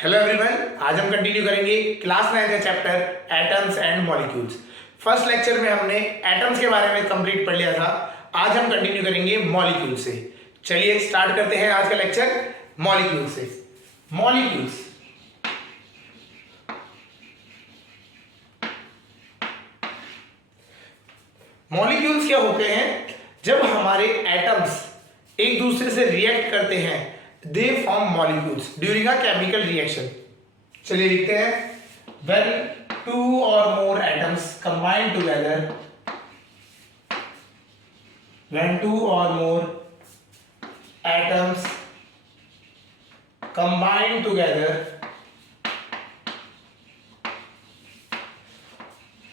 Hello everyone, आज हम continue करेंगे क्लास 9 का chapter atoms and molecules. First lecture में हमने एटम्स के बारे में कंप्लीट पढ़ लिया था। आज हम कंटिन्यू करेंगे मॉलिक्यूल से। चलिए स्टार्ट करते हैं आज का लेक्चर मॉलिक्यूल से। मॉलिक्यूल्स मॉलिक्यूल्स क्या होते हैं? जब हमारे एटम्स एक दूसरे से रिएक्ट करते हैं, they form molecules during a chemical reaction. चलिए लिखते हैं, when two or more atoms combine together, when two or more atoms combine together,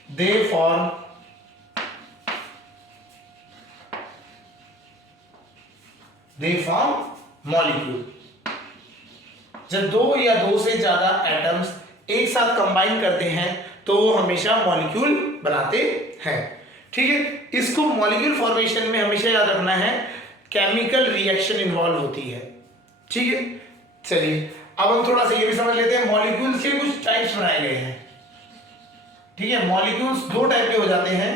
they form molecule. जब दो या दो से ज्यादा एटम्स एक साथ कंबाइन करते हैं तो वो हमेशा मॉलिक्यूल बनाते हैं। ठीक है, इसको मॉलिक्यूल फॉर्मेशन में हमेशा याद रखना है, केमिकल रिएक्शन इन्वॉल्व होती है। ठीक है, चलिए अब हम थोड़ा सा ये भी समझ लेते हैं, मॉलिक्यूल्स के कुछ टाइप्स बनाए गए हैं। ठीक है, मॉलिक्यूल्स दो टाइप के हो जाते हैं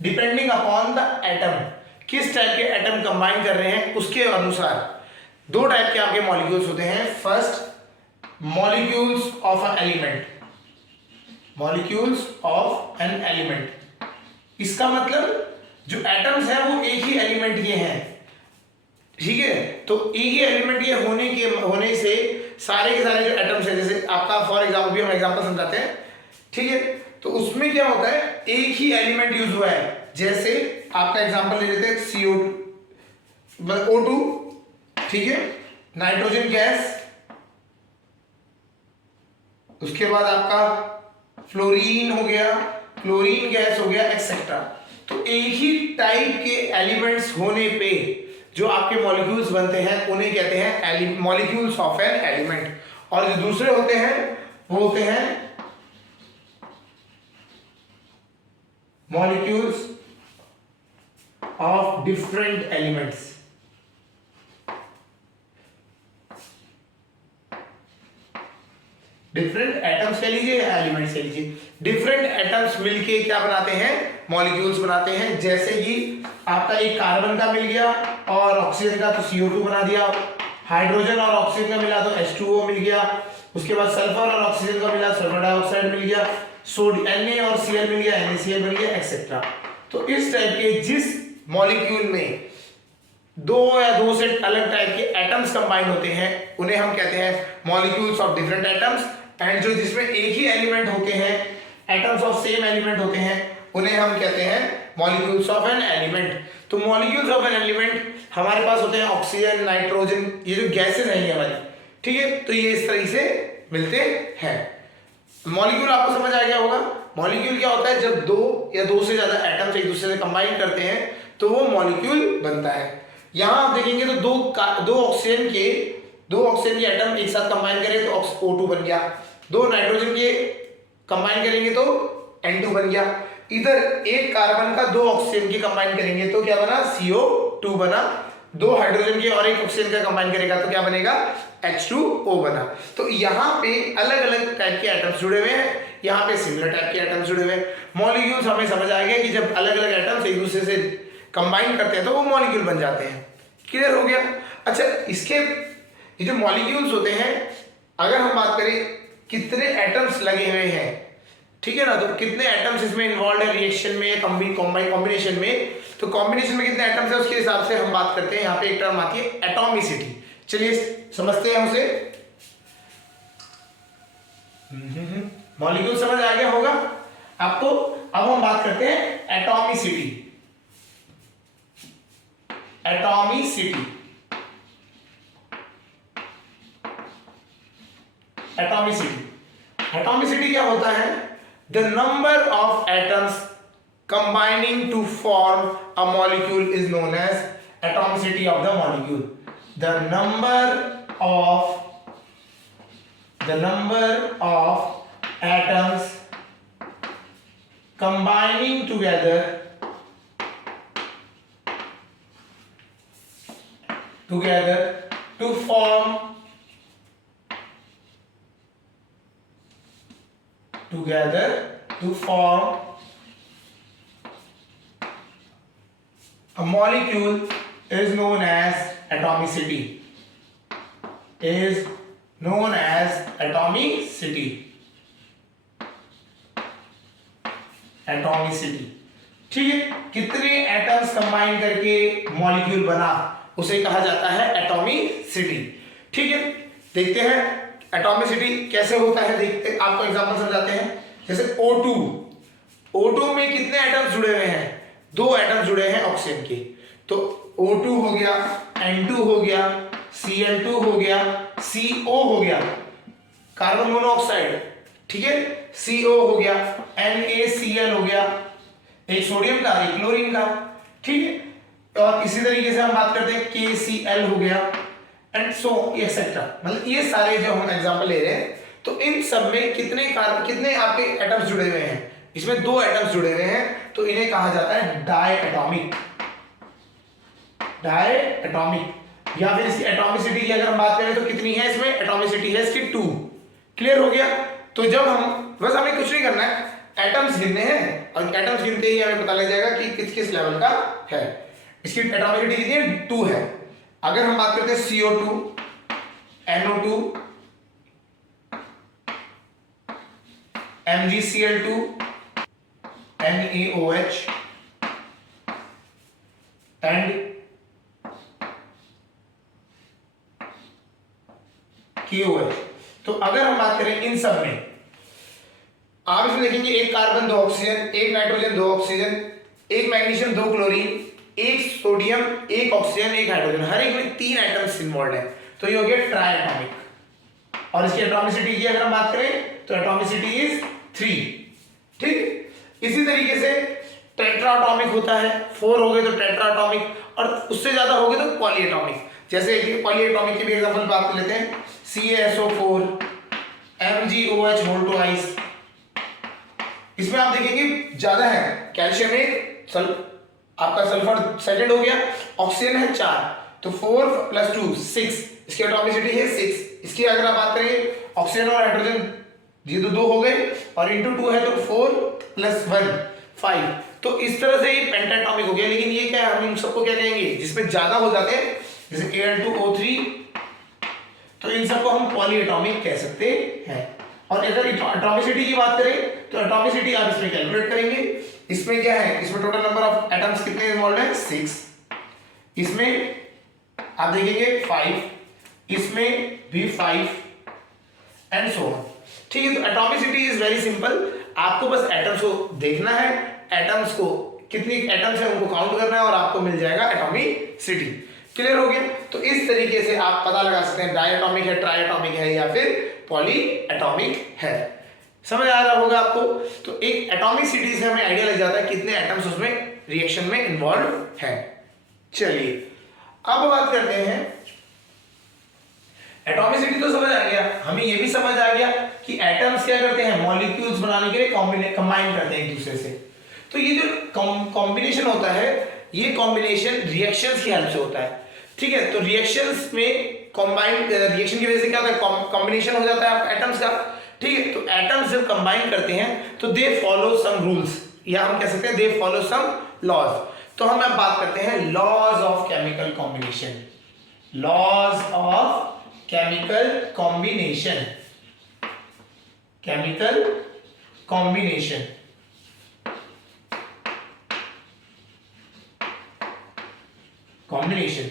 डिपेंडिंग अपॉन द एटम। किस टाइप के एटम कंबाइन कर रहे हैं उसके अनुसार दो टाइप के आपके मॉलिक्यूल्स होते हैं। First, molecules of an element, molecules of an element. इसका मतलब जो एटम्स हैं वो एक ही एलिमेंट के हैं। ठीक है, तो एक ही एलिमेंट के होने से सारे के सारे जो एटम्स हैं, जैसे आपका फॉर एग्जाम्पल भी हम एग्जाम्पल समझाते हैं। ठीक है, तो उसमें क्या होता है, एक ही एलिमेंट यूज हुआ है। जैसे आपका एग्जांपल ले लेते हैं CO2 O2, ठीक है, नाइट्रोजन गैस, उसके बाद आपका फ्लोरीन हो गया, क्लोरीन गैस हो गया, एक्सेट्रा। तो एक ही टाइप के एलिमेंट्स होने पे जो आपके मॉलिक्यूल्स बनते हैं उन्हें कहते हैं मॉलिक्यूल्स ऑफ एन एलिमेंट। और जो दूसरे होते हैं वो होते हैं molecules of different elements. Different atoms कह लीजिए या एलिमेंट्स कह लीजिए, डिफरेंट एटम्स मिलके क्या बनाते हैं, मॉलिक्यूल्स बनाते हैं। जैसे कि आपका एक कार्बन का मिल गया और ऑक्सीजन का तो CO2 बना दिया, हाइड्रोजन और ऑक्सीजन का मिला तो H2O मिल गया, उसके बाद सल्फर और ऑक्सीजन का मिला सल्फर डाइऑक्साइड मिल गया, Na और Cl मिल गया NaCl मिल गया, एक्सेट्रा। तो इस टाइप के जिस मॉलिक्यूल में दो या दो से अलग टाइप के एटम्स कंबाइन होते हैं उन्हें हम कहते हैं molecules of different atoms. And जो जिसमें एक ही एलिमेंट होते हैं, एटम्स ऑफ सेम एलिमेंट होते हैं, उन्हें हम कहते हैं मॉलिक्यूल्स ऑफ एन एलिमेंट। तो मॉलिक्यूल्स ऑफ एन एलिमेंट हमारे पास होते हैं ऑक्सीजन, नाइट्रोजन, ये जो गैसेज हैं हमारी। ठीक है, तो ये इस तरह से मिलते हैं। मॉलिक्यूल आपको समझ आ गया होगा। मॉलिक्यूल क्या होता है, जब दो या दो से ज्यादा एटम्स एक दूसरे से कंबाइन करते हैं तो वो मॉलिक्यूल बनता है। यहां आप देखेंगे तो दो ऑक्सीजन के एटम एक साथ कंबाइन करें तो O2 बन गया, दो नाइट्रोजन के कंबाइन करेंगे तो N2 बन गया। इधर एक कार्बन का दो ऑक्सीजन के कंबाइन करेंगे तो क्या बना, CO2 बना। दो हाइड्रोजन के और एक ऑक्सीजन का कंबाइन करेगा तो क्या बनेगा, H2O बना। तो यहाँ पे अलग अलग टाइप के एटम्स जुड़े हुए हैं, यहाँ पे सिमिलर टाइप के एटम्स जुड़े हुए हैं। मॉलिक्यूल्स हमें समझ आ गया कि जब अलग अलग एटम्स एक दूसरे से कंबाइन करते हैं तो वो मॉलिक्यूल बन जाते हैं। क्लियर हो गया। अच्छा, इसके ये जो मॉलिक्यूल्स होते हैं, अगर हम बात करें कितने एटम्स लगे हुए हैं, ठीक है ना, तो कितने एटम्स इसमें इन्वॉल्व है रिएक्शन में, कॉम्बिनेशन में, तो कॉम्बिनेशन में कितने एटम्स है उसके हिसाब से हम बात करते हैं। यहाँ पे एक टर्म आती है एटॉमिसिटी। चलिए समझते हैं उसे। मॉलिक्यूल समझ आ गया होगा आपको। अब हम बात करते हैं एटॉमिसिटी। एटॉमिसिटी एटॉमिसिटी क्या होता है, the number of atoms combining to form a molecule is known as atomicity of the molecule. The number of atoms combining together to form together to form a molecule is known as atomicity. Is known as atomicity. Atomicity, ठीक है, कितने atoms combine करके molecule बना उसे कहा जाता है atomicity. ठीक है, देखते हैं एटॉमिसिटी कैसे होता है, देखते आपको एग्जांपल समझाते हैं। जैसे O2 में कितने एटम्स जुड़े हुए हैं, 2 एटम्स जुड़े हैं ऑक्सीजन के, तो O2 हो गया, N2 हो गया, Cl2 हो गया, CO हो गया, कार्बन मोनोऑक्साइड, ठीक है, CO हो गया, NaCl हो गया, एक सोडियम का एक क्लोरीन का, ठीक है। और इसी तरीके से हम बात करते हैं KCl हो गया एंड सो एक्सेट्रा। मतलब ये सारे जो हम एग्जांपल ले रहे हैं, तो इन सब में कितने आपके एटम्स जुड़े हुए हैं, इसमें 2 एटम्स जुड़े हुए हैं, तो इन्हें कहा जाता है डायएटॉमिक। या फिर इसकी एटॉमिसिटी की अगर हम बात करें तो कितनी है, इसमें एटॉमिसिटी है इसकी 2। क्लियर हो गया। तो जब हम बस हमें कुछ नहीं करना है, एटम्स गिनने हैं और एटम्स गिनते ही हमें पता लग जाएगा कि किस किस लेवल का है। इसकी एटॉमिसिटी कितनी है, 2 है। अगर हम बात करते हैं CO2, NO2, MgCl2, NaOH and KOH, तो अगर हम बात करें इन सब में, आप इसमें देखेंगे एक कार्बन 2 ऑक्सीजन, एक नाइट्रोजन 2 ऑक्सीजन, एक मैग्नीशियम 2 क्लोरीन, एक सोडियम 1 ऑक्सीजन 1 हाइड्रोजन, हर एक में 3 एटम्स इन्वॉल्व है, तो ये हो गया ट्राइएटॉमिक। और इसकी एटॉमिसिटी की अगर हम बात करें तो एटॉमिसिटी इज 3। ठीक, इसी तरीके से टेट्राएटॉमिक होता है, 4 हो गए तो टेट्राएटॉमिक, और उससे ज्यादा हो गए तो पॉलीएटॉमिक। जैसे पॉलीएटॉमिक की भी एग्जांपल बात कर लेते हैं, CaSO4, MgOH होल ट्वाइस। इसमें आप देखेंगे ज्यादा है, कैल्शियम में आपका सल्फर सेकंड हो गया, ऑक्सीजन है 4, तो 4 + 2 6, इसकी एटॉमिसिटी है 6। इसकी अगर आप बात करें ऑक्सीजन और हाइड्रोजन, ये तो 2 हो गए, और इंटू 2 है तो 4 + 1 5, तो इस तरह से ये पेंटाटॉमिक हो गया। लेकिन ये क्या है, हम इन सबको क्या कहेंगे, जिसमें ज्यादा हो जाते हैं, जैसे Al2O3, तो इन सबको हम पॉलीएटॉमिक कह सकते हैं। और अगर एटॉमिसिटी की बात करें तो एटॉमिसिटी आप इसमें कैलकुलेट करेंगे। इसमें क्या है, इसमें टोटल नंबर ऑफ एटम्स कितने इन्वॉल्व हैं, 6, इसमें आप देखेंगे 5, इसमें भी 5 एंड सो ऑन। ठीक है, तो एटॉमिसिटी इज वेरी सिंपल, आपको बस एटम्स को देखना है, एटम्स को कितनी एटम्स है उनको काउंट करना है और आपको मिल जाएगा एटॉमिसिटी। क्लियर हो गया। तो इस तरीके से आप पता लगा सकते हैं डायएटॉमिक है, ट्राइएटॉमिक है या फिर पॉलीएटॉमिक है। समझ आ रहा होगा आपको। तो एक एटॉमिसिटी से हमें आइडिया लग जाता है कितने एटम्स उसमें रिएक्शन में इन्वॉल्व है। चलिए अब बात करते हैं, एटॉमिसिटी तो समझ आ गया, हमें यह भी समझ आ गया कि एटम्स क्या करते हैं, मॉलिक्यूल्स बनाने के लिए कंबाइन करते हैं एक दूसरे से। तो ये जो कॉम्बिनेशन होता है, ये कॉम्बिनेशन रिएक्शंस की हेल्प से होता है। ठीक है, तो रिएक्शंस में कंबाइन रिएक्शन की वजह से क्या होता है, कॉम्बिनेशन हो जाता है एटम्स का। ठीक है, तो एटम्स जब कंबाइन करते हैं तो दे फॉलो सम रूल्स, या हम कह सकते हैं दे फॉलो सम लॉज। तो हम अब बात करते हैं laws of chemical combination. Laws of chemical combination, chemical combination. Combination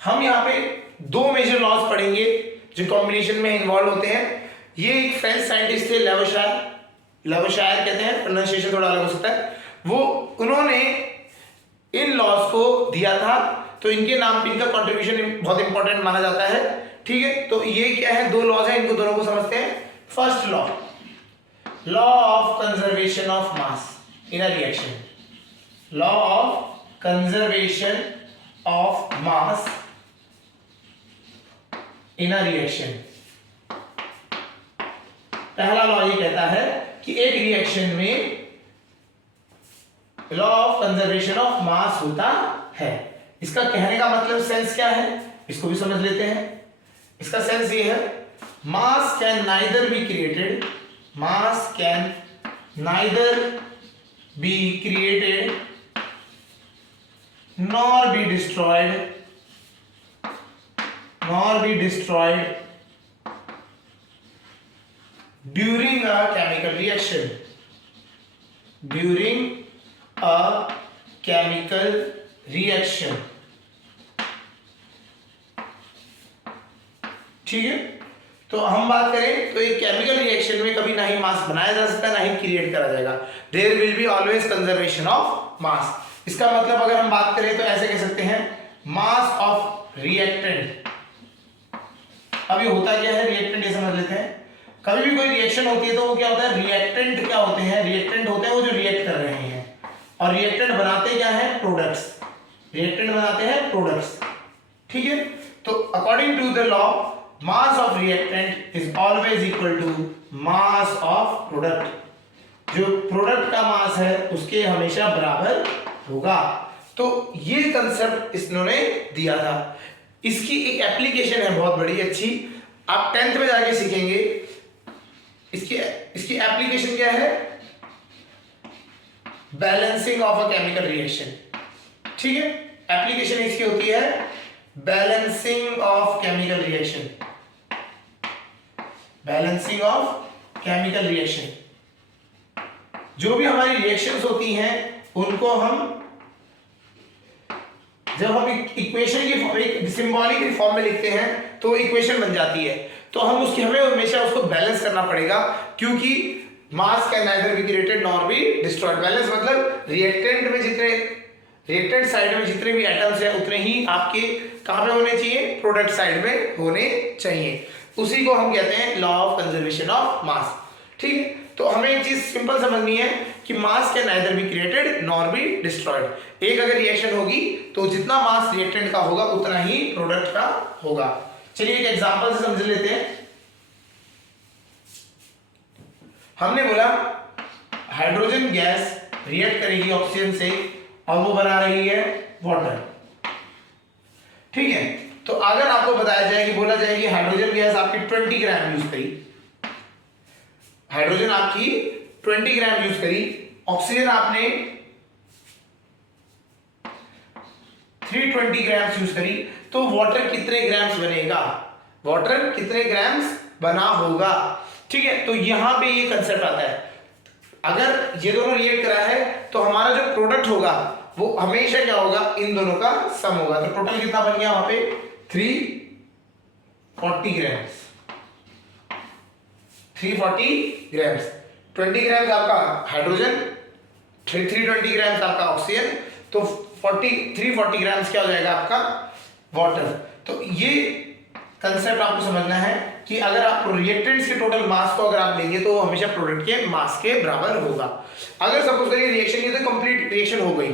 हम यहां पे 2 मेजर लॉज पढ़ेंगे जो कॉम्बिनेशन में इन्वॉल्व होते हैं। ये एक फ्रेंच साइंटिस्ट थे, लेवशायर कहते हैं, प्रोनाउंसिएशन थोड़ा अलग हो सकता है, वो उन्होंने इन लॉज को दिया था, तो इनके नाम पे इनका कंट्रीब्यूशन बहुत इंपॉर्टेंट माना जाता है। ठीक है, तो ये क्या है, 2 लॉज है, इनको दोनों को समझते हैं। First law, law of conservation of mass in a reaction. Law of conservation of mass in a reaction. पहला लॉ ये कहता है कि एक रिएक्शन में लॉ ऑफ कंजर्वेशन ऑफ मास होता है। इसका कहने का मतलब सेंस क्या है, इसको भी समझ लेते हैं। इसका सेंस ये है mass can neither be created, mass can neither be created nor be destroyed, during a chemical reaction, during a chemical reaction. ठीक है, तो हम बात करें तो एक केमिकल रिएक्शन में कभी ना ही मास बनाया जा सकता है, ना ही क्रिएट करा जाएगा. There will be always conservation of mass. इसका मतलब अगर हम बात करें तो ऐसे कह सकते हैं मास ऑफ रिएक्टेंट. अभी होता क्या है रिएक्टेंट, ये समझ लेते हैं. कभी भी कोई रिएक्शन होती है तो वो क्या होता है, रिएक्टेंट क्या होते हैं, रिएक्टेंट होते हैं वो जो रिएक्ट कर रहे हैं, और रिएक्टेंट बनाते क्या है, प्रोडक्ट्स. रिएक्टेंट बनाते हैं प्रोडक्ट्स. ठीक है, तो according to the law mass of reactant is always equal to mass of product. जो प्रोडक्ट का मास है उसके हमेशा बराबर होगा. तो ये कंसेप्ट इन्होंने दिया था. इसकी एक एप्लीकेशन है बहुत बड़ी अच्छी, आप 10th में जाके सीखेंगे. इसकी एप्लीकेशन क्या है, balancing of a chemical reaction. ठीक है, एप्लीकेशन इसकी होती है balancing of chemical reaction, balancing of chemical reaction. जो भी हमारी रिएक्शंस होती हैं उनको हम जब हम इक्वेशन की सिंबॉलिक फॉर्म में लिखते हैं तो इक्वेशन बन जाती है. तो हम हमें हमेशा उसको बैलेंस करना पड़ेगा, क्योंकि मास can neither be created nor be destroyed. Balance मतलब रिएक्टेंट साइड में जितने भी एटम्स हैं उतने ही आपके कहां पे होने चाहिए, प्रोडक्ट साइड में होने चाहिए. उसी को हम कहते हैं लॉ ऑफ कंजर्वेशन ऑफ मास. ठीक है, तो हमें एक चीज सिंपल समझनी है कि मास can neither be created nor be destroyed. एक अगर रिएक्शन होगी तो जितना मास रिएक्टेंट का होगा उतना ही प्रोडक्ट का होगा. चलिए एक एग्जांपल से समझ लेते हैं. हमने बोला हाइड्रोजन गैस रिएक्ट करेगी ऑक्सीजन से और वो बना रही है वाटर. ठीक है, तो अगर आपको बताया जाए कि बोला जाए कि हाइड्रोजन गैस आपकी 20 ग्राम यूज करी, हाइड्रोजन आपकी 20 ग्राम यूज करी, ऑक्सीजन आपने 320 ग्राम्स यूज करी, तो वाटर कितने ग्राम्स बनेगा, वाटर कितने ग्राम्स बना होगा. ठीक है, तो यहां पे ये कंसेप्ट आता है. अगर ये दोनों रिएक्ट करा है तो हमारा जो प्रोडक्ट होगा वो हमेशा क्या होगा, इन दोनों का सम होगा. तो टोटल कितना बन गया वहां पे 340 ग्राम्स. 340 ग्राम्स, 20 ग्राम्स आपका हाइड्रोजन, 320 ग्राम्स आपका ऑक्सीजन, तो 340 ग्राम्स क्या हो जाएगा आपका वाटर. तो ये कंसेप्ट आपको समझना है कि अगर आप रिएक्टेंट्स के टोटल मास को अगर आप लेंगे तो वो हमेशा प्रोडक्ट के मास के बराबर होगा. अगर सपोज करिए रिएक्शन ये तो कंप्लीट रिएक्शन हो गई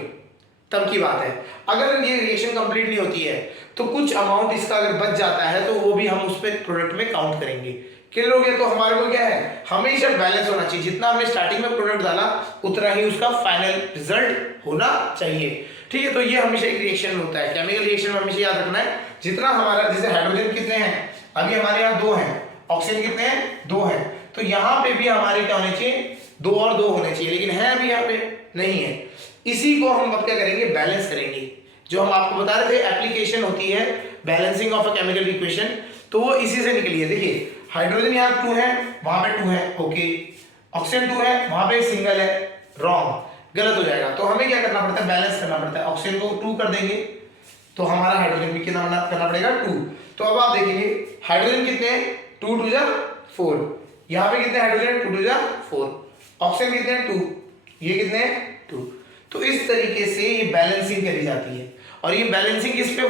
तब की बात है. अगर ये रिएक्शन कंप्लीट नहीं होती है तो कुछ अमाउंट इसका अगर बच जाता है तो वो भी हम उस पर प्रोडक्ट में काउंट करेंगे. क्लियर हो गया. तो हमारे को क्या है, हमेशा बैलेंस होना चाहिए. जितना हमने स्टार्टिंग में प्रोडक्ट डाला उतना ही उसका फाइनल रिजल्ट होना चाहिए. ठीक है, तो ये हमेशा एक रिएक्शन में होता है. केमिकल रिएक्शन में हमेशा याद रखना है जितना हमारा, जैसे हाइड्रोजन कितने हैं, अभी हमारे यहाँ 2 हैं, ऑक्सीजन कितने हैं, 2 हैं, तो यहाँ पे भी हमारे क्या होने चाहिए, 2 और 2 होने चाहिए, लेकिन है अभी यहाँ पे नहीं है. इसी को हम अब क्या करेंगे, बैलेंस करेंगे. जो हम आपको बता रहे थे एप्लीकेशन होती है balancing of a chemical equation, तो वो इसी से निकली है. देखिए हाइड्रोजन यहाँ 2 है, वहां पे 2 है, ओके. ऑक्सीजन 2 है, वहां पे सिंगल है, रॉन्ग, गलत हो जाएगा. तो हमें क्या करना पड़ता है, बैलेंस करना पड़ता है. ऑक्सीजन को 2 कर देंगे तो हमारा हाइड्रोजन भी कितना करना पड़ेगा 2. तो अब आप देखेंगे हाइड्रोजन कितने हैं, 2 2 जा 4, यहाँ पे कितने हाइड्रोजन, 2 2 जा 4, ऑक्सीजन कितने हैं 2, ये कितने हैं 2. तो इस तरीके से ये बैलेंसिंग करी जाती है. और ये बैलेंसिंग किस पे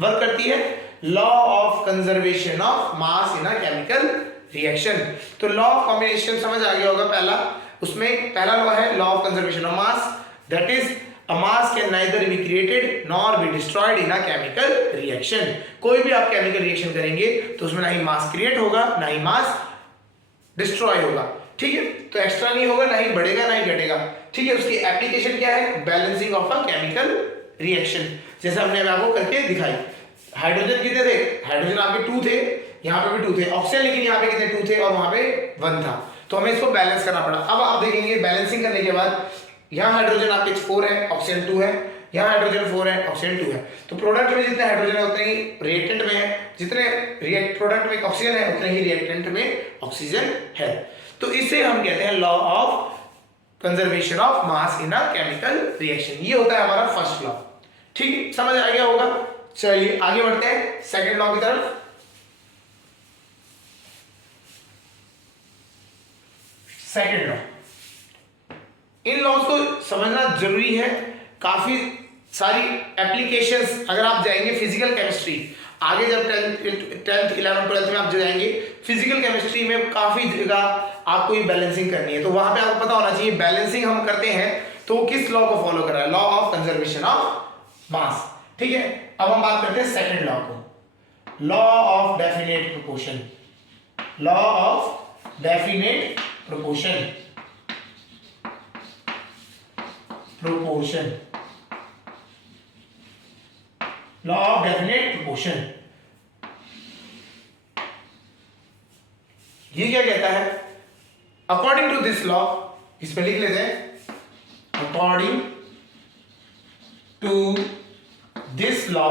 वर्क करती है, law of conservation of mass in a chemical reaction. तो लॉ ऑफ कॉम्बिनेशन समझ आ गया होगा पहला. उसमें पहला लॉ है law of conservation of mass, that is a mass can neither be created nor be destroyed in a chemical reaction. कोई भी आप केमिकल रिएक्शन करेंगे तो उसमें ना ही मास क्रिएट होगा ना ही मास डिस्ट्रॉय होगा. ठीक है, तो एक्स्ट्रा नहीं होगा, ना ही बढ़ेगा ना ही घटेगा. ठीक है, उसकी एप्लीकेशन क्या है, balancing of a chemical reaction, जैसे हमने आपको करके दिखाई. हाइड्रोजन कितने थे, हाइड्रोजन आपके 2 थे, यहाँ पे भी 2 थे ऑक्सीजन, लेकिन यहाँ पे कितने 2 थे और वहां पे 1 था, तो हमें इसको बैलेंस करना पड़ा। अब आप देखेंगे बैलेंसिंग करने के बाद यहाँ हाइड्रोजन आपके 4 है, ऑक्सीजन 2 है, यहाँ हाइड्रोजन 4 है, ऑक्सीजन 2 है, तो प्रोडक्ट में जितने हाइड्रोजन है उतने ही रिएक्टेंट में है, जितने प्रोडक्ट में ऑक्सीजन है उतने ही रिएक्टेंट में ऑक्सीजन है। तो इसे हम कहते हैं law of conservation of mass in a chemical reaction. ये होता है हमारा फर्स्ट लॉ। ठीक, समझ आ गया होगा। चलिए आगे बढ़ते हैं सेकंड लॉ की तरफ। सेकंड लॉ, इन लॉज को समझना जरूरी है, काफी सारी एप्लीकेशंस। अगर आप जाएंगे फिजिकल केमिस्ट्री, आगे जब 10th 11th 12th में आप जो जाएंगे फिजिकल केमिस्ट्री में काफी जगह आपको ये बैलेंसिंग करनी है, तो वहां पे आपको पता होना चाहिए बैलेंसिंग हम करते हैं तो किस लॉ को फॉलो कर रहा है, लॉ ऑफ कंजर्वेशन ऑफ मास। ठीक है, अब हम बात करते हैं सेकंड लॉ को, law of definite proportion. Law of definite proportion, law of definite proportion. ये क्या कहता है, अकॉर्डिंग टू दिस लॉ, इसमें लिख लेते हैं, according to this law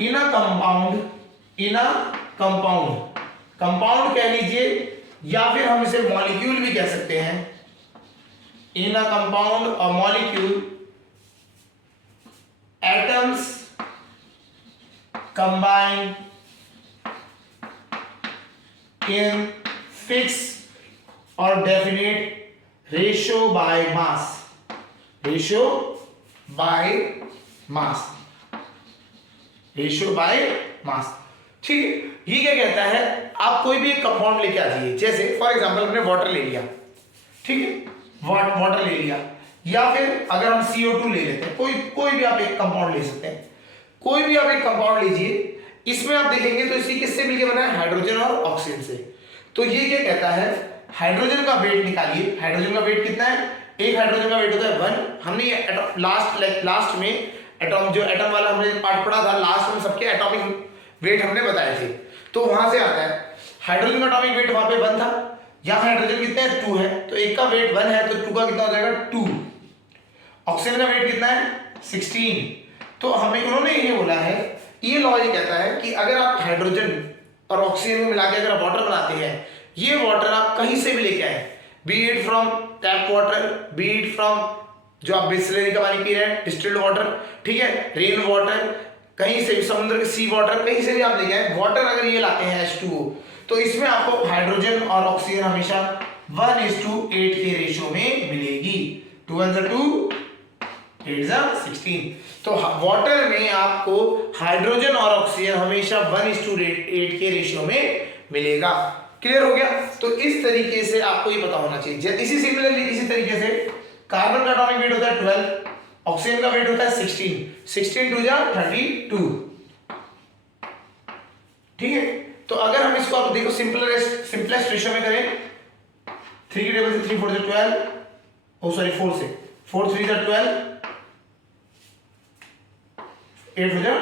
in a compound, compound कह लीजिए या फिर हम इसे मॉलिक्यूल भी कह सकते हैं, इन अ कंपाउंड और molecule atoms combine in fixed or definite ratio by mass, ratio by mass, ratio by mass. ठीक है, ये क्या कहता है, आप कोई भी एक कंपाउंड लेके आ जाइए, जैसे फॉर एग्जांपल हमने वाटर ले लिया, ठीक है, वाटर ले लिया, या फिर अगर हम CO2 ले लेते हैं, कोई भी आप एक कंपाउंड ले सकते हैं, कोई भी आप एक कंपाउंड लीजिए, इसमें आप देखेंगे तो इसी किससे मिलके बना है, हाइड्रोजन और ऑक्सीजन से। तो ये क्या कहता है, हाइड्रोजन का वेट निकालिए, हाइड्रोजन का वेट कितना है, एक हाइड्रोजन का वेट होता है 1। हमने ये लास्ट में एटॉम, जो एटम वाला हमने पार्ट पढ़ा था, लास्ट में सबके एटॉमिक वेट हमने बताए थे, तो वहां से आता है हाइड्रोजन का एटॉमिक वेट वहां पे 1 था, यहाँ हाइड्रोजन कितना है 2 है, तो एक का वेट 1 है तो 2 का कितना हो जाएगा 2। ऑक्सीजन का वेट कितना है 16। तो हमें उन्होंने ये बोला है, ये लॉ ये कहता है कि अगर आप हाइड्रोजन और ऑक्सीजन को मिला के अगर आप वाटर बनाते हैं, ये वाटर आप कहीं से भी लेके आए, B it from tap water, B it from जो आप बिस्लरी का पानी पी रहे हैं, डिस्टिल्ड वाटर, ठीक है, रेन वाटर, कहीं से भी समुद्र के सी वाटर, कहीं से भी आप लेके आए वाटर, अगर ये लाते हैं H2O, तो इसमें आपको हाइड्रोजन और ऑक्सीजन हमेशा 1:8 के रेशियो में मिलेगी। 2 1 2 8 16। तो वाटर में आपको हाइड्रोजन और ऑक्सीजन हमेशा 1:8 के रेशियो में मिलेगा। क्लियर हो गया। तो इस तरीके से आपको ये पता होना चाहिए। इसी सिमिलरली इसी तरीके से कार्बन का एटॉमिक वेट होता है 12, ऑक्सीजन का वेट होता है 16, 16 2 जा 32। ठीक है, तो अगर हम इसको आप देखो सिंपलेस्ट रेशियो में करें, 3 की टेबल से 3 4 से 12, ओ सॉरी 4 से 4 3 जा 12, 8 जा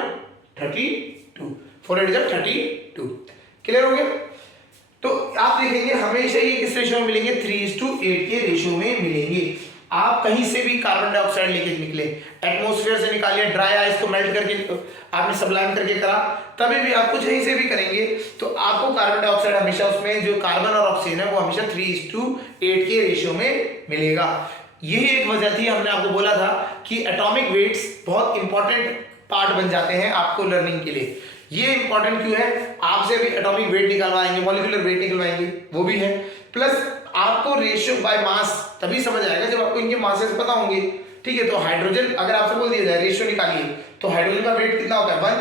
32, 4 8 जा 32। क्लियर हो गया। तो आप देखेंगे हमेशा ये किस रेशियो में मिलेंगे, 3:8 के रेशियो में मिलेंगे। आप कहीं से भी कार्बन डाइऑक्साइड लेके निकले, एटमॉस्फेयर से निकालिए, ड्राई आइस को मेल्ट करके आपने सबलाइम करके करा, तभी भी आप कुछ कहीं से भी करेंगे तो आपको कार्बन डाइऑक्साइड हमेशा उसमें जो कार्बन और ऑक्सीजन है वो हमेशा 3:8 के रेशियो में मिलेगा। यही एक वजह थी, हमने आपको बोला था कि एटॉमिक वेट्स बहुत इंपॉर्टेंट पार्ट बन जाते हैं आपको लर्निंग के लिए। ये इंपॉर्टेंट क्यों है, आपसे भी एटॉमिक वेट निकलवाएंगे, मॉलिक्यूलर वेट निकलवाएंगे, वो भी है, प्लस आपको रेशियो बाय मास तभी समझ आएगा जब आपको इनके मासेस पता होंगे। ठीक है, तो हाइड्रोजन अगर आपसे बोल दिया जाए रेशियो निकालिए, तो हाइड्रोजन का वेट कितना होता है 1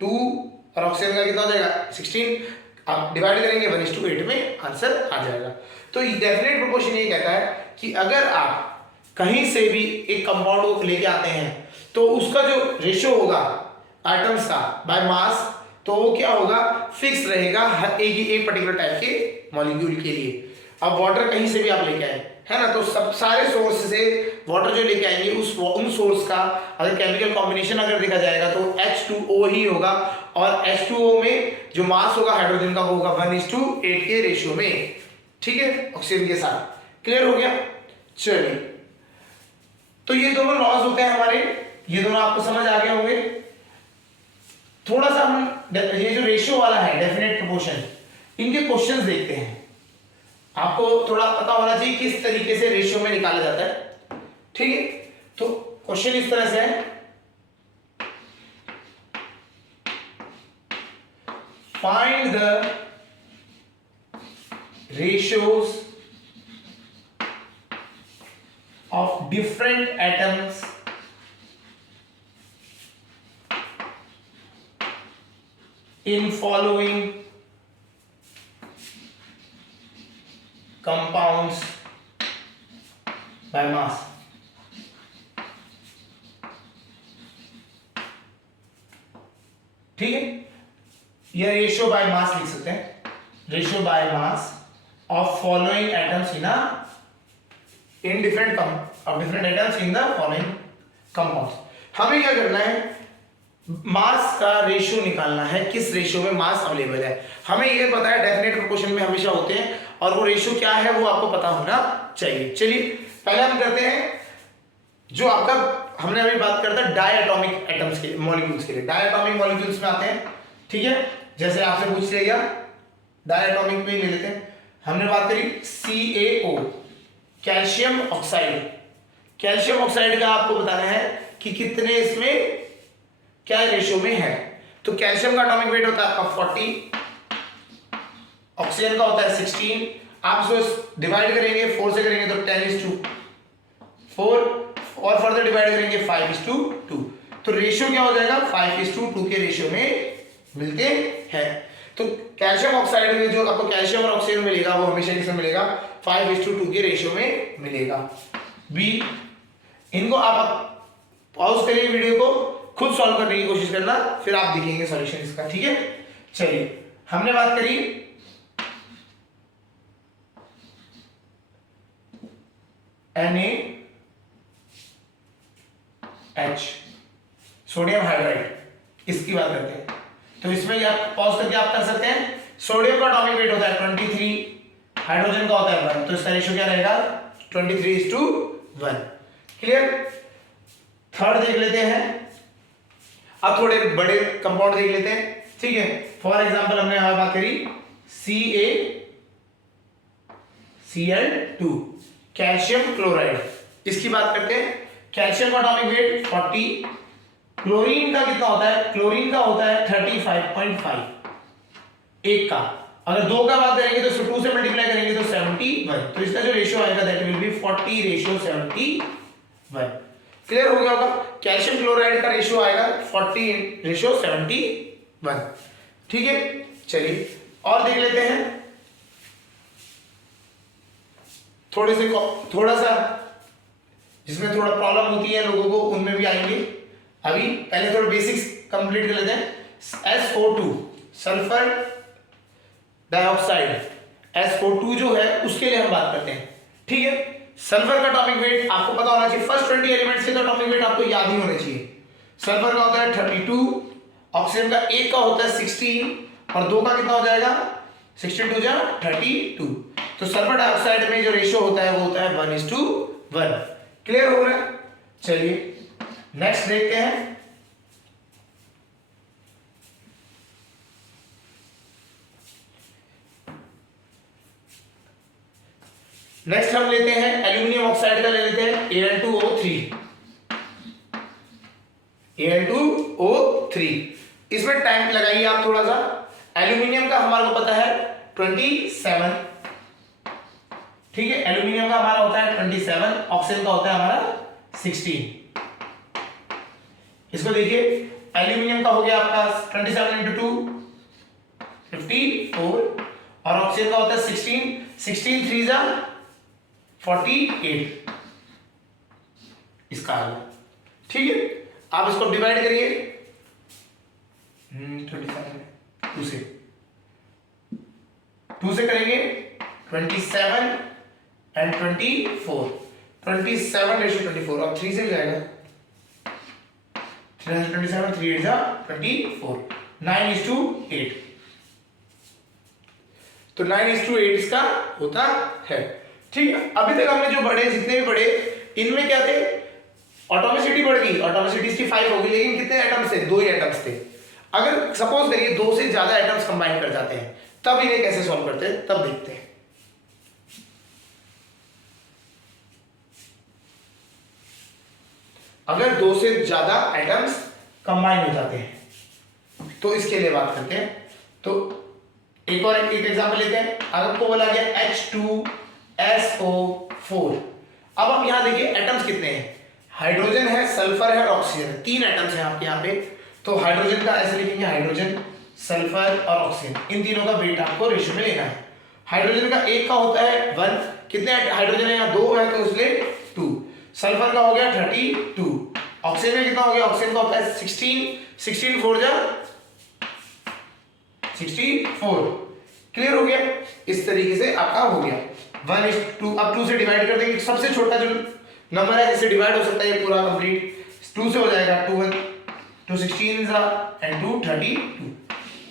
2 और ऑक्सीजन का कितना हो जाएगा 16, आप डिवाइड करेंगे 1:8 में आंसर आ जाएगा। तो डेफिनेट प्रोपोर्शन ये कहता है कि अगर आप कहीं से भी एक कंपाउंड को लेके आते हैं तो उसका जो रेशियो होगा एटम्स का बाय मास, तो वो क्या होगा, फिक्स रहेगा हर एक पर्टिकुलर टाइप के मॉलिक्यूल के लिए। अब वाटर कहीं से भी आप लेके आए, है ना। तो सब सारे सोर्स से वाटर जो लेके आएंगे उन सोर्स का अगर केमिकल कॉम्बिनेशन अगर देखा जाएगा तो H2O ही होगा, और H2O में जो मास होगा हाइड्रोजन का वो होगा 1:8 के रेशियो में, ठीक है, ऑक्सीजन के साथ। क्लियर हो गया। चलिए, तो ये दोनों लॉज होते हैं हमारे, ये दोनों आपको समझ आ गए होंगे। थोड़ा सा हम ये जो रेशियो वाला है डेफिनेट प्रोपोर्शन, इनके क्वेश्चंस देखते हैं। आपको थोड़ा पता होना चाहिए किस तरीके से रेशियो में निकाला जाता है, ठीक है। तो क्वेश्चन इस तरह से है, find the ratios of different atoms in following compounds by mass। ठीक है, यह रेशियो बाय मास लिख सकते हैं, ratio by mass of following atoms in different atoms in the following compounds. हमें क्या करना है, मास का रेशियो निकालना है, किस रेशियो में मास अवेलेबल है। हमें ये पता है डेफिनेट प्रोपोर्शन में हमेशा होते हैं, और वो रेशियो क्या है वो आपको पता होना चाहिए। चलिए पहले हम करते हैं जो आपका, हमने अभी बात करता है डायटोमिक एटम्स के मॉलिक्यूल्स के लिए। डायटोमिक मॉलिक्यूल्स में आते हैं, ठीक है। जैसे आपसे पूछ लिया डायटोमिक में ले लेते हैं, हमने बात करी CaO, calcium oxide. Calcium oxide का आपको बताना है कि कितने इसमें क्या रेशियो में है। तो कैल्शियम का एटॉमिक वेट होता है आपका 40, ऑक्सीजन का होता है 16। आप इसको डिवाइड करेंगे 4 से करेंगे तो 10:4, और फर्दर डिवाइड करेंगे 5:2। तो रेशियो क्या हो जाएगा, 5:2 के रेशियो में मिलते हैं। तो कैल्शियम ऑक्साइड में जो आपको कैल्शियम और ऑक्सीजन मिलेगा वो हमेशा किसमें मिलेगा, 5:2 के रेशियो में मिलेगा। बी, इनको आप पॉज करिए वीडियो को, खुद सॉल्व करने की कोशिश करना, फिर आप देखेंगे सॉल्यूशन इसका, ठीक है। चलिए हमने बात करी NaH, सोडियम हाइड्राइड, इसकी बात करते हैं। तो इसमें आप पॉज करके आप कर सकते हैं। सोडियम का एटॉमिक वेट होता है 23, हाइड्रोजन का होता है 1, तो इसका रेशियो क्या रहेगा 23:1। क्लियर। थर्ड देख लेते हैं, अब थोड़े बड़े कंपाउंड देख लेते हैं, ठीक है। फॉर एग्जांपल हमने यहां बात करी CaCl2, कैल्शियम क्लोराइड, इसकी बात करते हैं। कैल्शियम का एटॉमिक वेट 40, क्लोरीन का कितना होता है, क्लोरीन का होता है 35.5 एक का। अगर 2 का बात करेंगे तो इसको 2 से मल्टीप्लाई करेंगे तो 71, तो इसका जो रेशियो आएगा दैट विल बी 40:71। क्लियर हो गया होगा। कैल्शियम क्लोराइड का रेशियो आएगा 40:71, ठीक है। चलिए और देख लेते हैं, थोड़ा सा जिसमें थोड़ा प्रॉब्लम होती है लोगों को, उनमें भी आएंगे। अभी पहले थोड़ा बेसिक्स कंप्लीट कर लेते हैं। SO2, सल्फर डाइऑक्साइड, SO2 जो है उसके लिए हम बात करते हैं, ठीक है। सल्फर का एटॉमिक वेट आपको पता होना चाहिए, फर्स्ट 20 एलिमेंट्स के तो एटॉमिक वेट आपको याद ही होने चाहिए। सल्फर का होता है 32, ऑक्सीजन का एक का होता है 16, और 2 का कितना हो जाएगा 16 2 32। तो सल्फर डाइऑक्साइड में जो रेशियो होता है वो होता है 1:1। क्लियर हो रहा है। चलिए नेक्स्ट देखते हैं। नेक्स्ट हम लेते हैं एल्यूमिनियम ऑक्साइड का, ले लेते हैं Al2O3। इसमें टाइम लगाइए आप थोड़ा सा। एल्यूमिनियम का हमारे को पता है 27, ठीक है। एल्यूमिनियम का हमारा होता है 27, ऑक्सीजन का होता है हमारा 16। इसको देखिए, एल्यूमिनियम का हो गया आपका 27 × 2 54, और ऑक्सीजन का होता है 16 3 48, इसका आ गया, ठीक है। आप इसको डिवाइड करिए 2 से करेंगे 27 एंड 24, 27:24 और 3 से भी जाएगा, 327, 3 8 जा 24, 9:8, तो 9:8 इसका होता है। ठीक है, अभी तक हमने जो बड़े जितने भी बड़े इनमें क्या थे, ऑटोमेसिटी बढ़ गई, ऑटोमेसिटी इसकी 5 होगी, लेकिन कितने एटम्स थे, 2 ही एटम्स थे। अगर सपोज करिए 2 से ज्यादा एटम्स कंबाइन कर जाते हैं, तब इन्हें कैसे सॉल्व करते हैं, तब देखते हैं। अगर 2 से ज्यादा एटम्स कंबाइन हो जाते हैं तो इसके लिए बात करते हैं। तो एक और एक एग्जांपल लेते हैं। आपको बोला गया H2SO4। अब हम यहां देखिए एटम्स कितने हैं, हाइड्रोजन है, सल्फर है और ऑक्सीजन है, 3 एटम्स हैं आपके यहाँ पे। तो हाइड्रोजन का ऐसे लिखेंगे, हाइड्रोजन, सल्फर और ऑक्सीजन, इन तीनों का वेट आपको रेशियो में लेना है। हाइड्रोजन का एक का होता है 1, कितने हाइड्रोजन है, यहाँ 2 है तो इसलिए 2। सल्फर का हो गया 32, ऑक्सीजन में कितना हो गया, ऑक्सीजन का होता है 16, 16 4 जा 64। क्लियर हो गया, इस तरीके से आपका हो गया 1:2। अब 2 से डिवाइड कर देंगे, सबसे छोटा जो नंबर है जिससे डिवाइड हो सकता है ये पूरा कंप्लीट, 2 से हो जाएगा 2 1 2 16 एंड 2 32।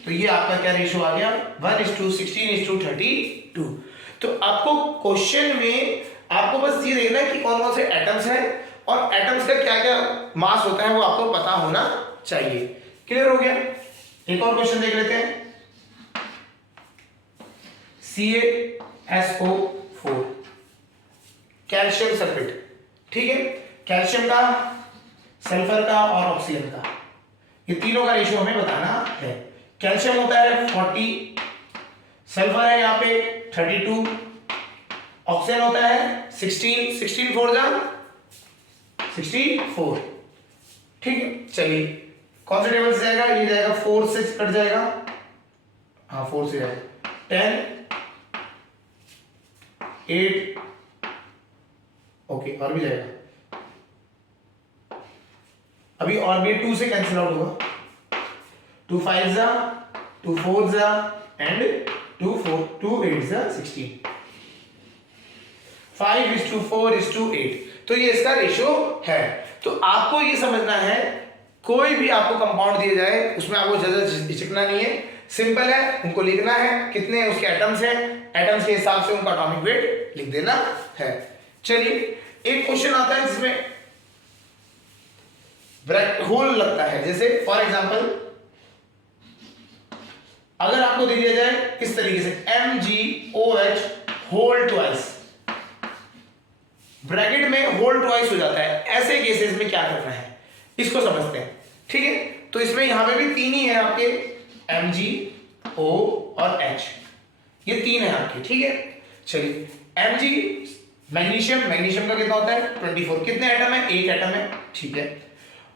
तो ये आपका क्या रेशियो आ गया, 1:16:32। तो आपको क्वेश्चन में आपको बस ये देखना है कि कौन कौन से एटम्स हैं और एटम्स का क्या क्या मास होता है वो आपको पता होना चाहिए। क्लियर हो गया, एक और क्वेश्चन देख लेते हैं। CaSO4 कैल्शियम सल्फेट, ठीक है, कैल्शियम का, सल्फर का और ऑक्सीजन का, ये तीनों का रेशियो हमें बताना है। कैल्शियम होता है 40, सल्फर है यहाँ पे 32, ऑक्सीजन होता है 16, 16 4 जा 64। ठीक है, चलिए कौन से टेबल से जाएगा, ये जाएगा 4 से कट जाएगा, हाँ 4 से जाएगा, 10 8, ओके और भी जाएगा, अभी और भी 2 से कैंसिल आउट होगा, 2 5 जा 2 4 जा एंड 2 8 जा 16, 5:4:8। तो ये इसका रेशियो है। तो आपको ये समझना है, कोई भी आपको कंपाउंड दिया जाए उसमें आपको ज्यादा हिचकना नहीं है, सिंपल है, उनको लिखना है कितने उसके एटम्स हैं, एटम्स के हिसाब से उनका एटॉमिक वेट लिख देना है। चलिए एक क्वेश्चन आता है जिसमें होल लगता है, जैसे फॉर एग्जांपल अगर आपको दे दिया जाए इस तरीके से MgOH होल ट्वाइस, ब्रैकेट में होल ट्वाइस हो जाता है, ऐसे केसेस में क्या करना है इसको समझते हैं। ठीक है, तो इसमें यहां पे भी 3 ही है आपके, MgO और H, ये 3 है आपके। ठीक है, चलिए Mg मैग्नीशियम, मैग्नीशियम का कितना होता है 24, कितने एटम है, 1 एटम है। ठीक है,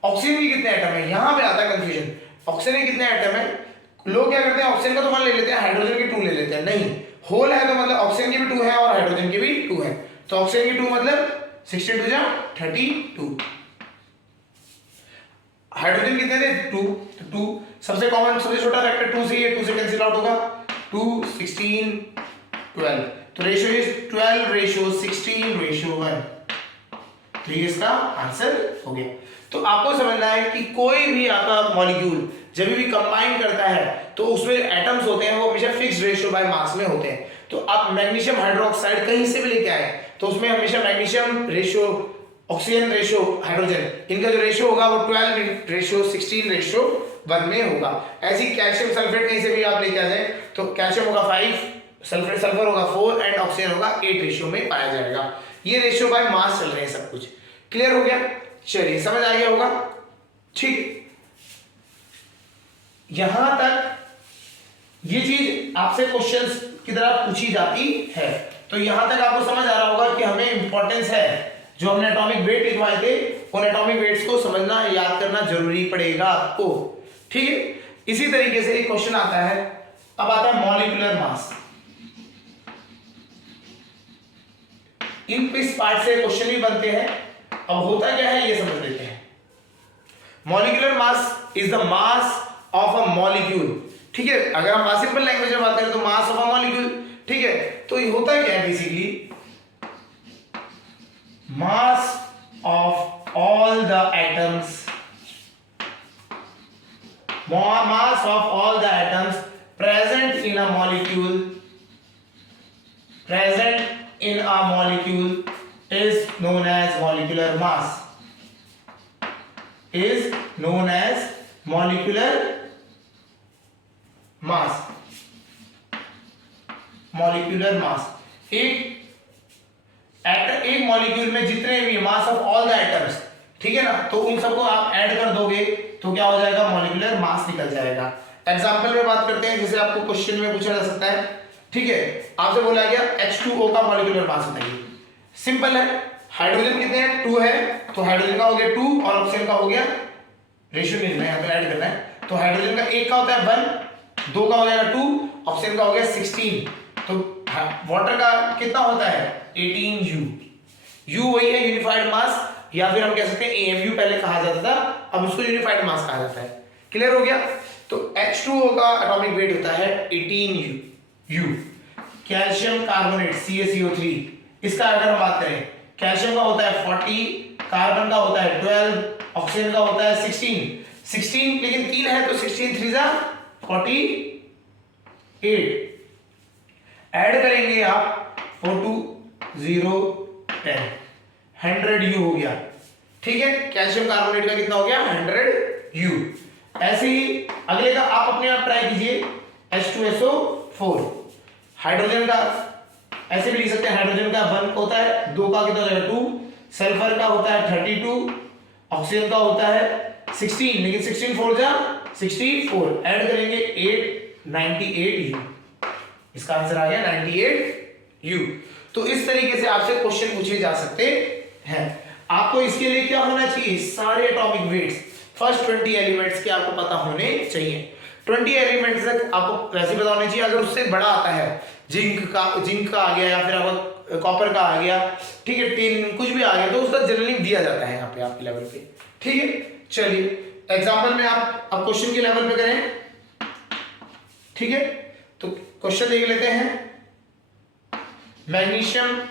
ऑक्सीजन के कितने एटम है, यहां पे आता है कंफ्यूजन, ऑक्सीजन के कितने एटम है। लोग क्या करते हैं, ऑक्सीजन का तो 1 ले लेते हैं, हाइड्रोजन के 2 ले लेते हैं, नहीं, होल है तो मतलब ऑक्सीजन के भी 2 है और हाइड्रोजन के भी 2 है, तो ऑक्सीजन के 2 मतलब 16 जा 32, हाइड्रोजन कितने थे 2, तो 2 सबसे कॉमन, सबसे छोटा फैक्टर 2 से, ये 2 से कैंसिल आउट होगा, 2 16 12, तो रेशियो इज 12:16:1, तो ये इसका आंसर हो गया। तो आपको समझना है कि कोई भी आपका मॉलिक्यूल जब भी कंबाइन करता है तो उसमें एटम्स होते हैं वो हमेशा फिक्स्ड रेशियो बाय मास में होते हैं। तो आप मैग्नीशियम हाइड्रोक्साइड कहीं से भी लेके आए तो उसमें हमेशा magnesium ratio, oxygen ratio, hydrogen, इनका जो रेशियो होगा वो 12:16:1 में होगा। ऐसी कैल्शियम सल्फेट कहीं से भी आप लेके आ जाए तो कैल्शियम होगा 5, सल्फर होगा 4 एंड ऑक्सीजन होगा 8 रेशियो में पाया जाएगा। ये रेशियो बाय मास चल रहे हैं सब कुछ। क्लियर हो गया, चलिए समझ आ गया होगा। ठीक, यहां तक ये चीज आपसे क्वेश्चंस की तरह पूछी जाती है, तो यहां तक आपको समझ आ रहा होगा कि हमें इंपॉर्टेंस है, जो हमने एटॉमिक वेट लिखवाए थे उन एटॉमिक वेट्स को समझना, याद करना जरूरी पड़ेगा आपको। ठीक है, इसी तरीके से एक क्वेश्चन आता है, अब आता है मॉलिक्यूलर मास। इस पार्ट से क्वेश्चन भी बनते हैं। अब होता क्या है ये समझ लेते हैं। Molecular mass is the mass of a molecule. ठीक है, अगर हम सिंपल लैंग्वेज में बात करें तो मास ऑफ अ मॉलिक्यूल। ठीक है, तो ये होता क्या है basically, mass of all the atoms, mass of all the atoms present in a molecule, is known as molecular mass, is known as molecular mass, molecular mass। एक molecule में जितने भी mass of all the atoms, ठीक है ना, तो उन सबको आप ऐड कर दोगे तो क्या हो जाएगा, मॉलिक्यूलर मास निकल जाएगा। एग्जांपल में बात करते हैं, जैसे आपको क्वेश्चन में पूछा जा सकता है, ठीक है, आपसे बोला गया H2O का मॉलिक्यूलर मास बताइए। सिंपल है, हाइड्रोजन कितने हैं, 2 है, तो हाइड्रोजन का हो गया 2 और ऑक्सीजन का हो गया, रेशियो नहीं लेना है, तो ऐड करना है, तो हाइड्रोजन का एक का होता है 1, 2 का हो जाएगा 2, ऑक्सीजन का हो गया 16, तो वाटर का कितना होता है 18U। U वही है यूनिफाइड मास, या फिर हम कह सकते हैं AMU पहले कहा जाता था, अब उसको यूनिफाइड मास कहा जाता है। क्लियर हो गया। तो H2O का एटॉमिक वेट होता है 18U। कैल्शियम कार्बोनेट CaCO3, इसका अगर हम बात करें, कैल्शियम का होता है 40, कार्बन का होता है 12, ऑक्सीजन का होता है 16, लेकिन 3 है तो 16 3 जा 48, ऐड करेंगे आप 4 2 0 10, 100U हो गया, ठीक है। कैल्शियम कार्बोनेट का कितना हो गया 100U। ऐसे ही अगले का आप अपने आप ट्राई कीजिए, H2SO4, हाइड्रोजन का ऐसे भी लिख सकते हैं, हाइड्रोजन का 1 होता है, 2 का कितना हो जाएगा 2, सल्फर का होता है 32, ऑक्सीजन का होता है 16, लेकिन 16 4 जा 64, ऐड करेंगे 8 98U, इसका आंसर आ गया 98U। तो इस तरीके से आपसे क्वेश्चन पूछे जा सकते हैं। आपको इसके लिए क्या होना चाहिए, सारे एटॉमिक वेट्स, फर्स्ट 20 एलिमेंट्स के आपको पता होने चाहिए। 20 एलिमेंट्स तक आपको वैसे पता होने चाहिए, अगर उससे बड़ा आता है, जिंक का आ गया, या फिर आपको कॉपर का आ गया, ठीक है, टिन कुछ भी आ गया, तो उसका जनरली दिया जाता है यहाँ पे आपके लेवल पे, ठीक है। चलिए एग्जाम्पल में आप अब क्वेश्चन के लेवल पे करें, ठीक है। तो क्वेश्चन देख लेते हैं, मैग्नीशियम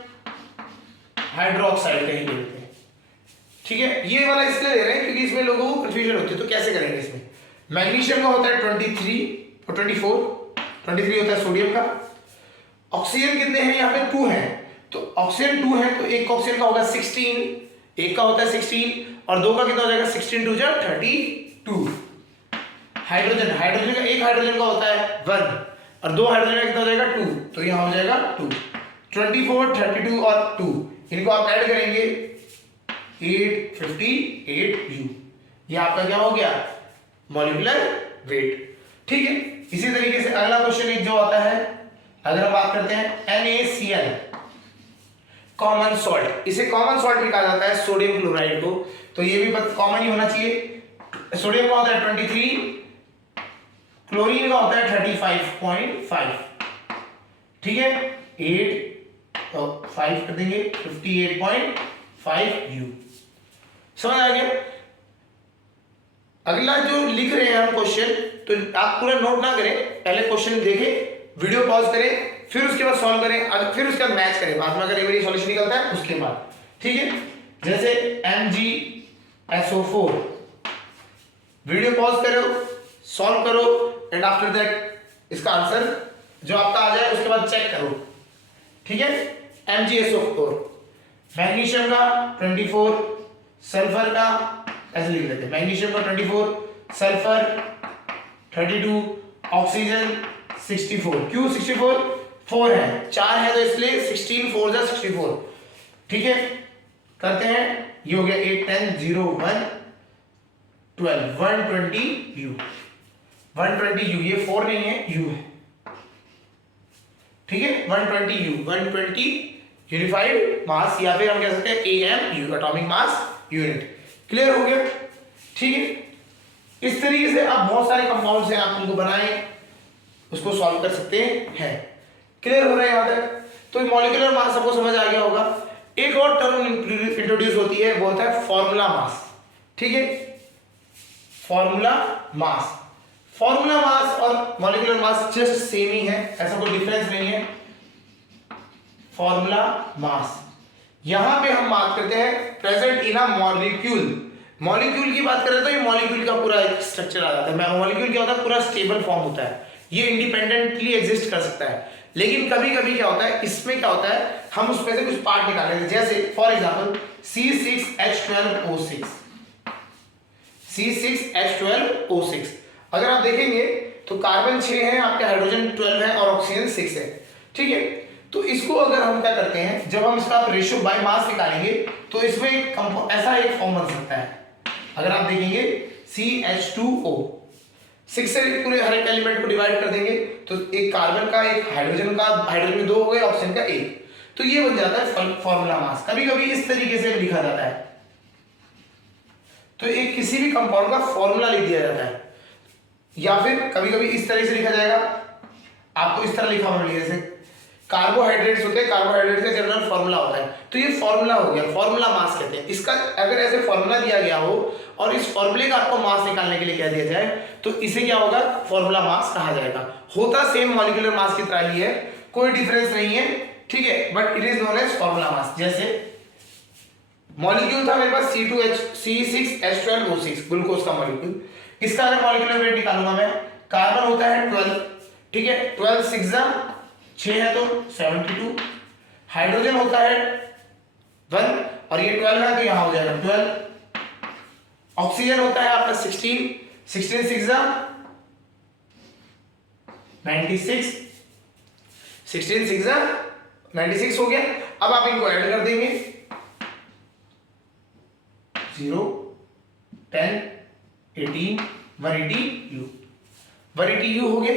हाइड्रोक्साइड का ही लेते हैं, ठीक है। ये वाला इसलिए ले रहे हैं क्योंकि इसमें लोगों को कंफ्यूजन होती है, तो कैसे करेंगे इसमें। मैग्नीशियम का होता है 23 और 24 होता है सोडियम का। ऑक्सीजन कितने हैं यहाँ पे 2 हैं, तो ऑक्सीजन 2 है, तो एक ऑक्सीजन का होगा 16, एक का होता है 16 और 2 का कितना हो जाएगा 16 2 जा 32। हाइड्रोजन का एक हाइड्रोजन का होता है 1 और 2 हाइड्रोजन का कितना हो जाएगा 2, तो यहाँ हो जाएगा 2। 24 32 और 2 इनको आप ऐड करेंगे 858U, ये आपका क्या हो गया मॉलिक्यूलर वेट, ठीक है। इसी तरीके से अगला क्वेश्चन एक जो आता है, अगर हम बात करते हैं NaCl कॉमन सॉल्ट, इसे कॉमन सॉल्ट भी कहा जाता है सोडियम क्लोराइड को, तो ये भी कॉमन ही होना चाहिए। सोडियम का होता है 23, क्लोरीन का होता है 35.5, ठीक है। 8 तो 5 कर देंगे 58.5U, समझ आ गया। अगला जो लिख रहे हैं हम क्वेश्चन, तो आप पूरा नोट ना करें, पहले क्वेश्चन देखें, वीडियो पॉज करें, फिर उसके बाद सॉल्व करें, फिर उसका मैच करें, बाद में अगर एक बार सॉल्यूशन निकलता है उसके बाद, ठीक है। जैसे MgSO4, वीडियो पॉज करो, सॉल्व करो, एंड आफ्टर दैट इसका आंसर जो आपका आ जाए उसके बाद चेक करो, ठीक है। MgSO4, मैग्नीशियम का 24, सल्फर का ऐसे लिख लेते हैं, मैग्नीशियम का 24, सल्फर 32, ऑक्सीजन 64। क्यों 64? 4 है, 4 है तो इसलिए 16 4 जा 64, ठीक है। करते हैं, ये हो गया 8 10 0 1 12 120U, 120U, ये 4 नहीं है, U है, ठीक है। 120U, 120 यूनिफाइड मास, या फिर हम कह सकते हैं AMU, atomic mass unit. Clear हो गया, ठीक है। इस तरीके से आप बहुत सारे कंपाउंड्स हैं, आप उनको बनाएं, उसको सॉल्व कर सकते हैं। क्लियर हो रहा है यहाँ तक? तो मॉलिक्यूलर मास सबको समझ आ गया होगा। एक और टर्म इंट्रोड्यूस होती है, वो होता है फॉर्मूला मास, ठीक है। फॉर्मूला मास, फॉर्मूला मास और मॉलिक्यूलर मास जस्ट सेम ही है, ऐसा कोई डिफरेंस नहीं है। फॉर्मूला मास यहां पे हम बात करते हैं present in a molecule. Molecule की बात करें तो ये मॉलिक्यूल का पूरा एक स्ट्रक्चर आ जाता है। मॉलिक्यूल क्या होता है, पूरा स्टेबल फॉर्म होता है, ये इंडिपेंडेंटली एग्जिस्ट कर सकता है। लेकिन कभी कभी क्या होता है, इसमें क्या होता है, हम उसमें से कुछ पार्ट निकाल लेते हैं। जैसे फॉर एग्जांपल C6H12O6, C6H12O6 अगर आप देखेंगे तो कार्बन 6 है, आपके हाइड्रोजन 12 है और ऑक्सीजन 6 है, ठीक है। तो इसको अगर हम क्या करते हैं, जब हम इसका रेशियो बाय मास निकालेंगे तो इसमें ऐसा एक फॉर्म बन सकता है। अगर आप देखेंगे CH2O, 6 से पूरे हर एक एलिमेंट को डिवाइड कर देंगे तो एक कार्बन का, एक हाइड्रोजन का, हाइड्रोजन में 2 हो गए, ऑक्सीजन का 1, तो ये बन जाता है फॉर्मूला मास। कभी कभी इस तरीके से लिखा जाता है, तो एक किसी भी कंपाउंड का फॉर्मूला लिख दिया जाता है, या फिर कभी कभी इस तरह से लिखा जाएगा। आपको इस तरह लिखा होगा, जैसे कार्बोहाइड्रेट्स होते हैं, कार्बोहाइड्रेट्स का जनरल फॉर्मूला होता है, तो ये फॉर्मूला हो गया, फॉर्मूला मास कहते हैं इसका। अगर ऐसे फॉर्मूला दिया गया हो और इस फॉर्मूले का आपको मास निकालने के लिए कह दिया जाए तो इसे क्या होगा, फॉर्मूला मास कहा जाएगा। होता सेम मॉलिक्यूलर मास की तरह ही है, कोई डिफरेंस नहीं है, ठीक है, but it is known as formula mass. जैसे मॉलिक्यूल था मेरे पास C6H12O6, ग्लूकोज का मॉलिक्यूल, इसका अगर मॉलिक्यूलर वेट निकालूंगा मैं, कार्बन होता है 12, ठीक है, 12 6 है तो 72, हाइड्रोजन होता है 1 और ये 12 है तो यहां हो जाएगा 12, ऑक्सीजन होता है आपका 16 6 96, 16 6 96 हो गया। अब आप इनको ऐड कर देंगे, 0 10 18 180U हो गए।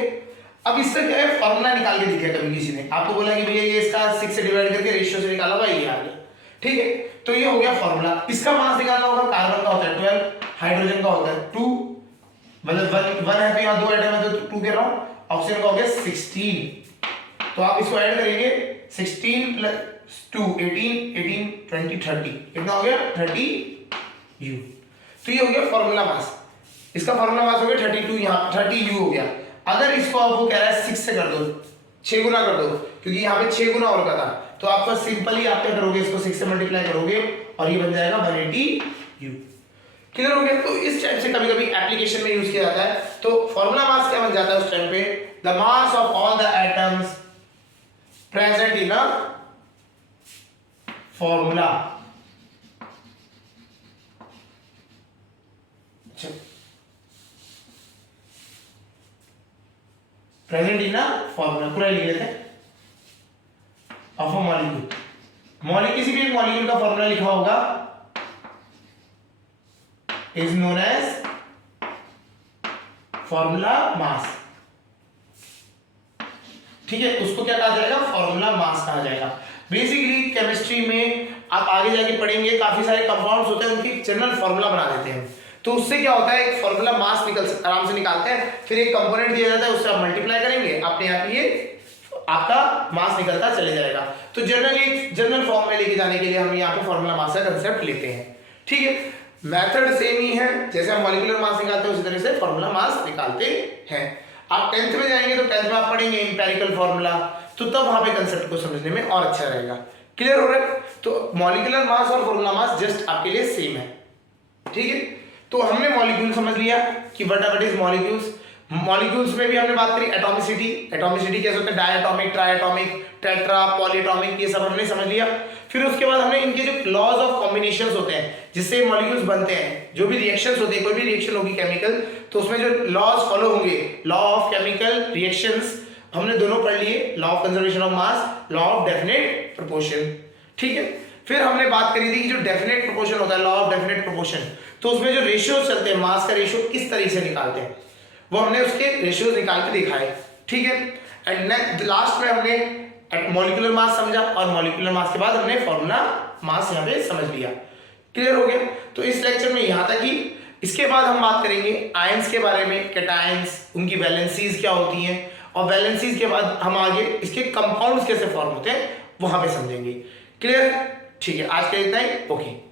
अब इससे क्या है, फॉर्मूला निकाल के दिया कभी किसी ने, आपको बोला कि भैया ये इसका 6 से डिवाइड करके रेशियो से निकाला भाई, ये आ गया, ठीक है। तो ये हो गया फॉर्मूला। इसका मास निकालना होगा, कार्बन का होता है 12, हाइड्रोजन का होता है 2, मतलब 1 है तो यहाँ 2 एटम है तो 2 कह रहा हूं, ऑक्सीजन का हो गया 16, तो आप इसको ऐड करेंगे 16 + 2 18 20 30, कितना हो गया 30U। तो ये हो गया फॉर्मूला मास, इसका फॉर्मूला मास हो गया 32, यहाँ 30U हो गया। अगर इसको आप वो कह रहा है 6 से कर दो, 6 गुना कर दो, क्योंकि यहाँ पे 6 गुना और का था, तो आपका सिंपली आप क्या करोगे, इसको 6 से मल्टीप्लाई करोगे और ये बन जाएगा 180U। क्लियर हो गया। तो इस टाइप से कभी कभी एप्लीकेशन में यूज किया जाता है। तो फॉर्मूला मास क्या बन जाता है उस टाइम पे, the mass of all the atoms present in a formula. Present in a formula पूरा लिख लेते हैं ऑफ अ मॉलिक्यूल। किसी भी एक मॉलिक्यूल का फॉर्मूला लिखा होगा is known as formula mass, ठीक है, उसको क्या कहा जाएगा, फॉर्मूला मास कहा जाएगा। बेसिकली केमिस्ट्री में आप आगे जाके पढ़ेंगे, काफी सारे कंपाउंड्स होते हैं, उनकी जनरल फॉर्मूला बना देते हैं, तो उससे क्या होता है, एक फॉर्मूला मास आराम से निकालते हैं, फिर एक कंपोनेंट दिया जाता है, उससे आप मल्टीप्लाई करेंगे, अपने आप ये आपका मास निकलता चले जाएगा। तो जनरल फॉर्म में लेके जाने के लिए हम यहाँ पे फॉर्मूला मास का कंसेप्ट लेते हैं, ठीक है। मेथड सेम ही है, जैसे हम मॉलिक्यूलर मास निकालते हैं उसी तरह से फॉर्मूला मास निकालते हैं। आप 10th में जाएंगे तो 10th में आप पढ़ेंगे एम्पिरिकल फॉर्मूला, तो तब वहां पे कंसेप्ट को समझने में और अच्छा रहेगा। क्लियर हो रहा है। तो मॉलिक्यूलर मास और फॉर्मूला मास जस्ट आपके लिए सेम है, ठीक है। तो हमने मॉलिक्यूल समझ लिया कि व्हाट इज मॉलिक्यूल्स। मॉलिक्यूल्स में भी हमने बात करी एटॉमिसिटी कैसे होता है, डायटॉमिक, ट्राइएटॉमिक, टेट्रा, पॉलीएटॉमिक, ये सब हमने समझ लिया। फिर उसके बाद हमने इनके जो लॉज ऑफ कॉम्बिनेशंस होते हैं जिससे मॉलिक्यूल्स बनते हैं, जो भी रिएक्शंस होते हैं, कोई भी रिएक्शन होगी केमिकल, तो उसमें जो लॉज फॉलो होंगे, लॉ ऑफ केमिकल रिएक्शंस हमने दोनों पढ़ लिए, law of conservation of mass, law of definite proportion, ठीक है। फिर हमने बात करी थी कि जो डेफिनेट प्रोपोर्शन होता है, लॉ ऑफ डेफिनेट प्रोपोर्शन, तो उसमें जो रेशियो चलते हैं, मास का रेशियो किस तरीके से निकालते हैं, वो हमने उसके रेशियोज निकाल के देखा है, ठीक है। एंड लास्ट में हमने मॉलिक्यूलर मास समझा और मॉलिक्यूलर मास के बाद हमने फॉर्मूला मास यहाँ पे समझ लिया। क्लियर हो गया। तो इस लेक्चर में यहाँ तक ही। इसके बाद हम बात करेंगे आयंस के बारे में, कैटायंस, उनकी वैलेंसीज क्या होती हैं, और वैलेंसीज के बाद हम आगे इसके कंपाउंड्स कैसे फॉर्म होते हैं वहां पे समझेंगे। क्लियर, ठीक है। आज के लिए इतना ही, ओके।